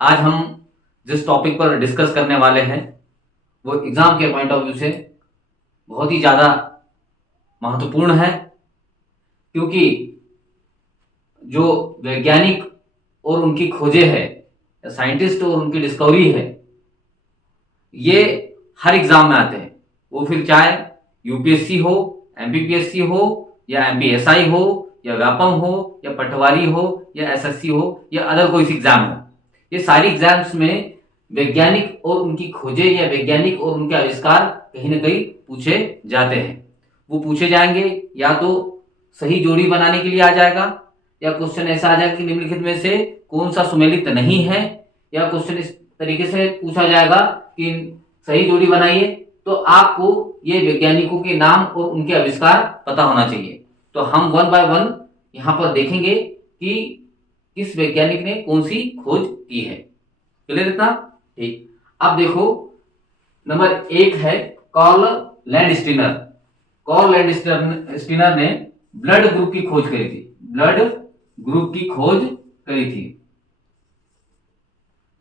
आज हम जिस टॉपिक पर डिस्कस करने वाले हैं वो एग्जाम के पॉइंट ऑफ व्यू से बहुत ही ज़्यादा महत्वपूर्ण है, क्योंकि जो वैज्ञानिक और उनकी खोजें है, साइंटिस्ट और उनकी डिस्कवरी है, ये हर एग्जाम में आते हैं। वो फिर चाहे यूपीएससी हो, एमपीपीएससी हो, या एमपीएसआई हो, या व्यापम हो, या पटवारी हो, या एसएससी हो, या अदर कोई एग्जाम हो। ये सारी एग्जाम्स में वैज्ञानिक और उनकी खोजें या वैज्ञानिक और उनके आविष्कार कहीं ना कहीं पूछे जाते हैं। वो पूछे जाएंगे या तो सही जोड़ी बनाने के लिए आ जाएगा, या क्वेश्चन ऐसा आ जाएगा कि निम्नलिखित में से कौन सा सुमेलित नहीं है, या क्वेश्चन इस तरीके से पूछा जाएगा कि सही जोड़ी बनाइए। तो आपको ये वैज्ञानिकों के नाम और उनके आविष्कार पता होना चाहिए। तो हम वन बाय वन यहाँ पर देखेंगे कि किस वैज्ञानिक ने कौन सी खोज की है। क्लियर इतना? ठीक। अब देखो, नंबर 1 है कार्ल लैंडस्टीनर। कार्ल लैंडस्टीनर ने ब्लड ग्रुप की खोज करी थी। ब्लड ग्रुप की खोज करी थी,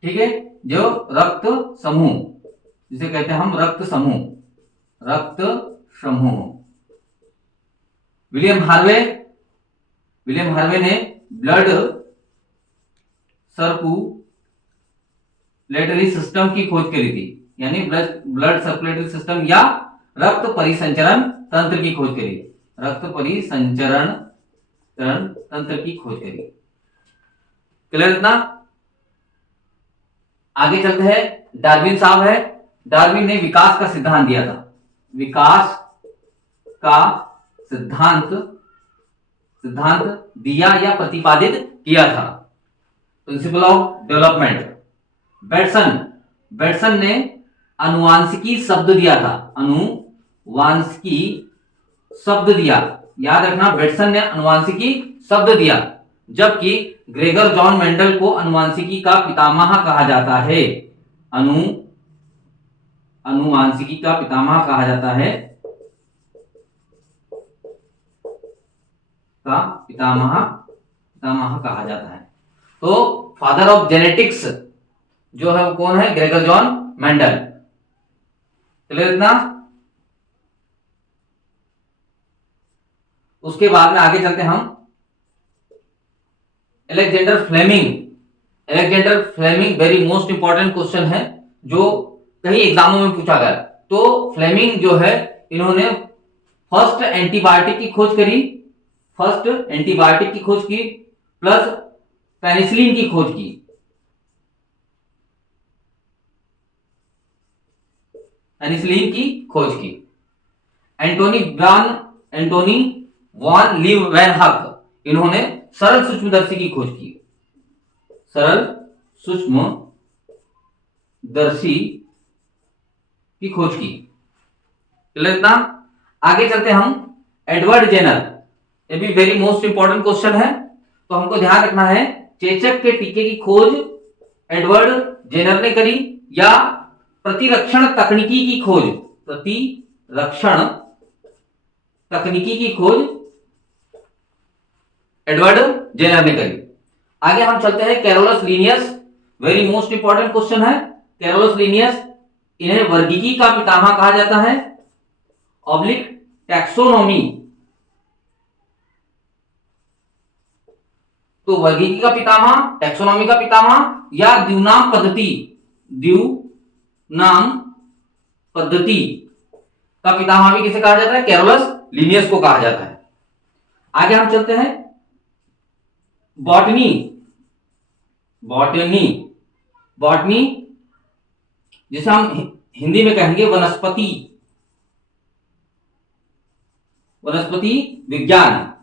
ठीक है। जो रक्त समूह जिसे कहते हैं हम रक्त समूह, रक्त समूह। विलियम हार्वे ने ब्लड सर्कुलेटरी सिस्टम की खोज करी थी, यानी ब्लड सर्कुलेटरी सिस्टम या रक्त परिसंचरण तंत्र की खोज करी। रक्त परिसंचरण तंत्र की खोज करी। क्लियर इतना? आगे चलते हैं। डार्विन साहब है। डार्विन ने विकास का सिद्धांत दिया था। विकास का सिद्धांत दिया या प्रतिपादित किया था। Principle of development. बेटसन ने अनुवांशिकी शब्द दिया था। अनुवांशिकी शब्द दिया, याद रखना, बेटसन ने अनुवांशिकी शब्द दिया, जबकि ग्रेगर जॉन मेंडल को अनुवांशिकी का पितामह कहा जाता है। अनुवांशिकी का पितामह कहा जाता है, पितामह कहा जाता है। तो फादर ऑफ जेनेटिक्स जो है वो कौन है? Gregor John Mendel. क्लियर इतना? उसके बाद में आगे चलते हम। Alexander Fleming very most important question है, जो कई एग्जामों में पूछा गया। तो फ्लेमिंग जो है, इन्होंने फर्स्ट एंटीबायोटिक की खोज करी, प्लस पेनिसिलिन की खोज की। एंटोनी वॉन लीवेनहॉक, इन्होंने सरल सूक्ष्मदर्शी की खोज की। क्लियर इतना? आगे चलते हम। एडवर्ड जेनर, ये भी वेरी मोस्ट इंपॉर्टेंट क्वेश्चन है, तो हमको ध्यान रखना है। चेचक के टीके की खोज एडवर्ड जेनर ने करी, या प्रतिरक्षण तकनीकी की खोज एडवर्ड जेनर ने करी। आगे हम चलते हैं। Carolus Linnaeus, very most important question है। कैरोलस लीनियस, इन्हें वर्गीकी का पितामह कहा जाता है, ऑब्लिक टैक्सोनॉमी। तो वर्गीकी का पितामह, टैक्सोनॉमी का पितामह, या द्विनाम पद्धति का पितामह भी किसे कहा जाता है? कैरोलस लीनियस को कहा जाता है। आगे हम चलते हैं। बॉटनी जिसे हम हिंदी में कहेंगे वनस्पति विज्ञान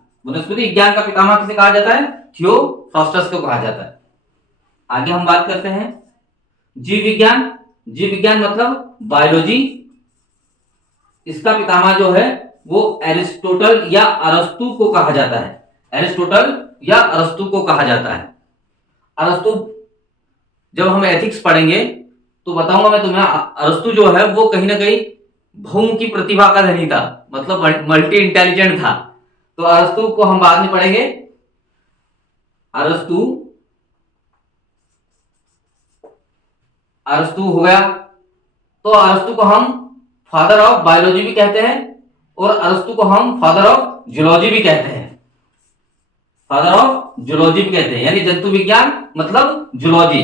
का पितामह किसे कहा जाता है? थियोफ्रास्टस को कहा जाता है। आगे हम बात करते हैं जीव विज्ञान मतलब बायोलॉजी। इसका पितामह जो है वो एरिस्टोटल या अरस्तु को कहा जाता है। अरस्तु, जब हम एथिक्स पढ़ेंगे तो बताऊंगा मैं तुम्हें। अरस्तु जो है वो कहीं ना कहीं बहुमुखी प्रतिभा का धनी था, मतलब मल्टी इंटेलिजेंट था। तो अरस्तु को हम बाद में पढ़ेंगे। अरस्तु अरस्तु हो गया। तो अरस्तु को हम फादर ऑफ बायोलॉजी भी कहते हैं और अरस्तु को हम फादर ऑफ जूलॉजी भी कहते हैं। फादर ऑफ जूलॉजी भी कहते हैं, यानी जंतु विज्ञान मतलब जूलॉजी,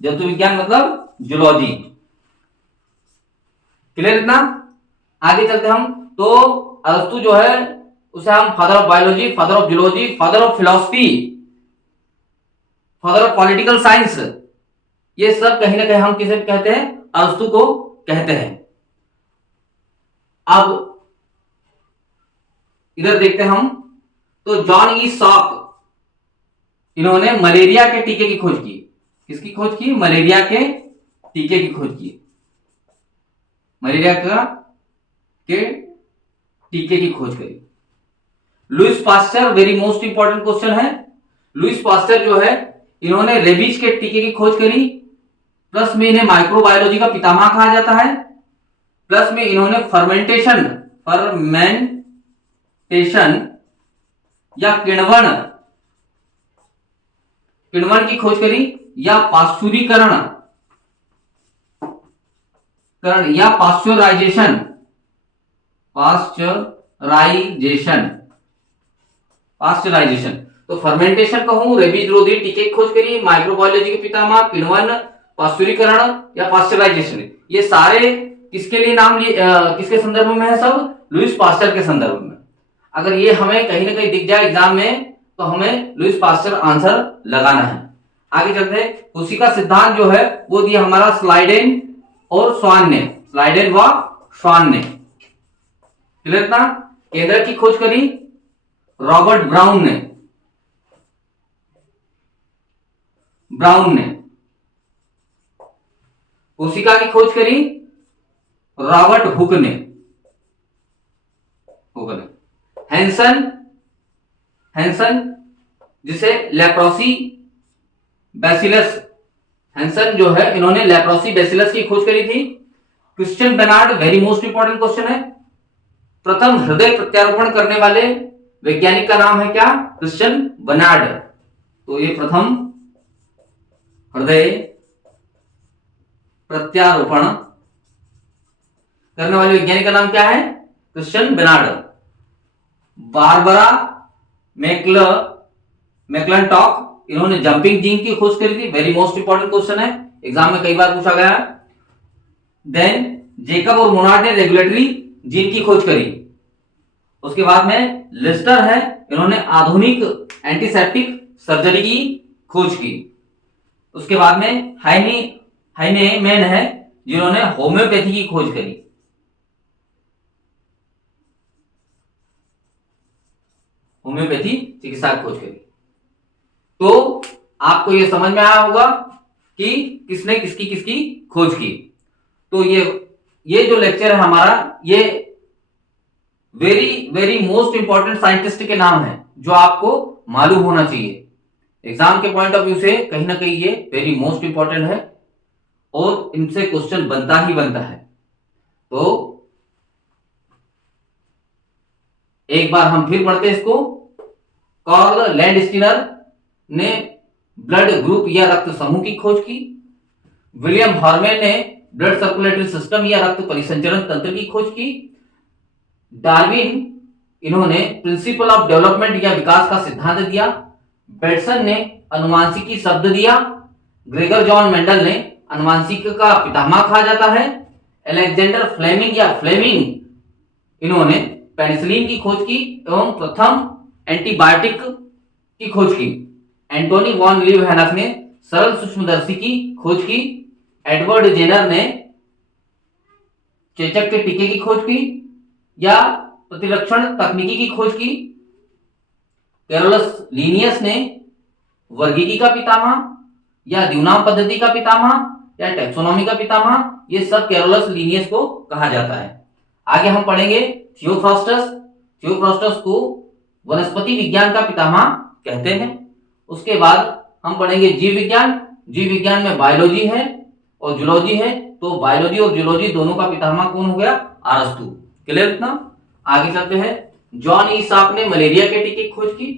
जंतु विज्ञान मतलब जूलॉजी। क्लियर इतना? आगे चलते हम। तो अरस्तु जो है उसे हम father of biology, father of zoology, father of philosophy, father of political science, ये सब कहीं ना कहीं हम किसे कहते हैं? अरस्तु को कहते हैं। अब इधर देखते हैं हम। तो जॉन ई सॉक, इन्होंने मलेरिया के टीके की खोज की। किसकी खोज की? मलेरिया के टीके की खोज की। मलेरिया के टीके की खोज करी। Lewis pasture, very most important question है। लुईस पास्चर जो है इन्होंने रेबीज के टीके की खोज करी, प्लस में इन्हें माइक्रोबायोलॉजी का पितामह कहा जाता है, प्लस में इन्होंने फर्मेंटेशन या किण्वन की खोज करी, या पाश्चुरीकरण या पाश्चराइजेशन तो फर्मेंटेशन कहूं, रेबीज रोधी टीके की खोज करी, माइक्रोबायोलॉजी के पितामह, किण्वन, पाश्चुरीकरण या पाश्चराइजेशन, ये सारे किसके लिए नाम लिए, किसके संदर्भ में है? सब लुईस पास्चर के संदर्भ में। अगर ये हमें कहीं ना कहीं दिख जाए एग्जाम में तो हमें लुईस पास्चर आंसर लगाना है। आगे चलते हैं। कोशिका सिद्धांत जो है वो दिया हमारा स्लाइडेन और स्वान ने, स्लाइडेन व स्वान ने। क्लियर था? केंद्र की खोज करी रॉबर्ट ब्राउन ने, कोशिका की खोज करी रॉबर्ट हुक ने। हैंसन जिसे लेप्रोसी बैसिलस, हैंसन जो है इन्होंने लेप्रोसी बैसिलस की खोज करी थी। Christian Bernard, very most important question है। प्रथम हृदय प्रत्यारोपण करने वाले वैज्ञानिक का नाम है क्या? Christian Bernard. तो ये प्रथम हृदय प्रत्यारोपण करने वाले वैज्ञानिक का नाम क्या है? Christian Bernard. बारबरा मैक्लनटॉक, इन्होंने जंपिंग जीन की खोज करी थी। वेरी मोस्ट इंपॉर्टेंट क्वेश्चन है, एग्जाम में कई बार पूछा गया। देन जेकब और मोनार्ड ने रेगुलेटरी जीन की खोज करी। उसके बाद में लिस्टर है, इन्होंने आधुनिक एंटीसेप्टिक सर्जरी की खोज की। उसके बाद में हाइनेमैन है, जिन्होंने होम्योपैथी की खोज करी। होम्योपैथी चिकित्सा की खोज करी। तो आपको यह समझ में आया होगा कि किसने किसकी खोज की। तो ये जो लेक्चर है हमारा, ये very very most important scientist के नाम है जो आपको मालूम होना चाहिए। एग्जाम के पॉइंट ऑफ व्यू से कहीं ना कहीं ये वेरी मोस्ट इंपॉर्टेंट है और इनसे क्वेश्चन बनता ही बनता है। तो एक बार हम फिर पढ़ते हैं इसको। कार्ल लैंडस्टीनर ने ब्लड ग्रुप या रक्त समूह की खोज की। विलियम हॉर्मेन ने ब्लड सर्कुलेटरी सिस्टम या रक्त परिसंचरण तंत्र की खोज की। डार्विन, इन्होंने प्रिंसिपल ऑफ डेवलपमेंट या विकास का सिद्धांत दिया। बेटसन ने अनुवांशिकी शब्द दिया। ग्रेगर जॉन मेंडल ने अनुवांशिकी का पितामह कहा जाता है। अलेक्जेंडर फ्लेमिंग इन्होंने पेनिसिलिन की खोज की एवं प्रथम एंटीबायोटिक की खोज की। एंटोनी वॉन लीवहेनक ने सरल सूक्ष्मदर्शी की खोज की। एडवर्ड जेनर ने चेचक के टीके की खोज की या प्रतिरक्षण तकनीकी की खोज की। कैरोलस लीनियस ने वर्गीकी का पितामह या द्विनाम पद्धति का पितामह या टैक्सोनॉमी का पितामह, ये सब कैरोलस लीनियस को कहा जाता है। आगे हम पढ़ेंगे थियोफ्रास्टस को वनस्पति विज्ञान का पितामह कहते हैं। उसके बाद हम पढ़ेंगे जीव विज्ञान में बायोलॉजी है और जूलॉजी है। तो बायोलॉजी और जूलॉजी दोनों का पितामह कौन हो गया? अरस्तु। क्लियर इतना? आगे चलते हैं। जॉन ई सॉक ने मलेरिया के टीके की खोज की।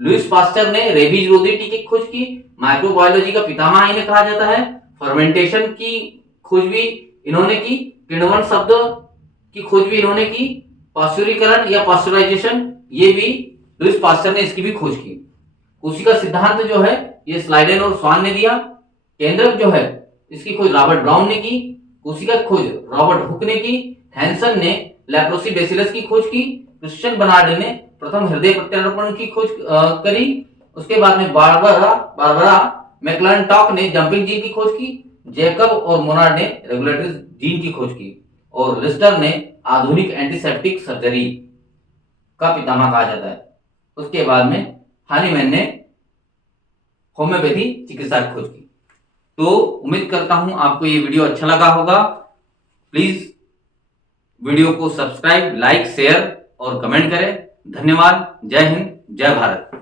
लुईस पास्चर ने रेबीज रोधी टीके की खोज की। माइक्रोबायोलॉजी का पितामह इन्हें कहा जाता है। फर्मेंटेशन की खोज भी इन्होंने की, किण्वन शब्द की खोज भी इन्होंने की, पाश्चुरीकरण या पाश्चराइजेशन ये भी लुईस पास्चर ने इसकी भी खोज की। कोशिका सिद्धांत जो है ये स्लाइडेन और स्वान ने दिया। केंद्रक जो है इसकी खोज रॉबर्ट ब्राउन ने की। कोशिका की खोज रॉबर्ट हुक ने की। हैंसन ने लेप्रोसिबेसिलस की खोज की। क्रिश्चियन बर्नार्ड ने प्रथम हृदय प्रत्यारोपण की खोज करी। उसके बाद में बारबरा मैक्लनटॉक ने जंपिंग जीन की खोज की। जैकब और मोनार्ड ने रेगुलेटरी जीन की खोज की। और लिस्टर ने आधुनिक एंटीसेप्टिक सर्जरी का पितामह कहा जाता है। उसके बाद में हानीमैन ने होम्योपैथी चिकित्सा की खोज की। तो उम्मीद करता हूं आपको ये वीडियो अच्छा लगा होगा। प्लीज वीडियो को सब्सक्राइब, लाइक, शेयर और कमेंट करें। धन्यवाद। जय हिंद, जय भारत।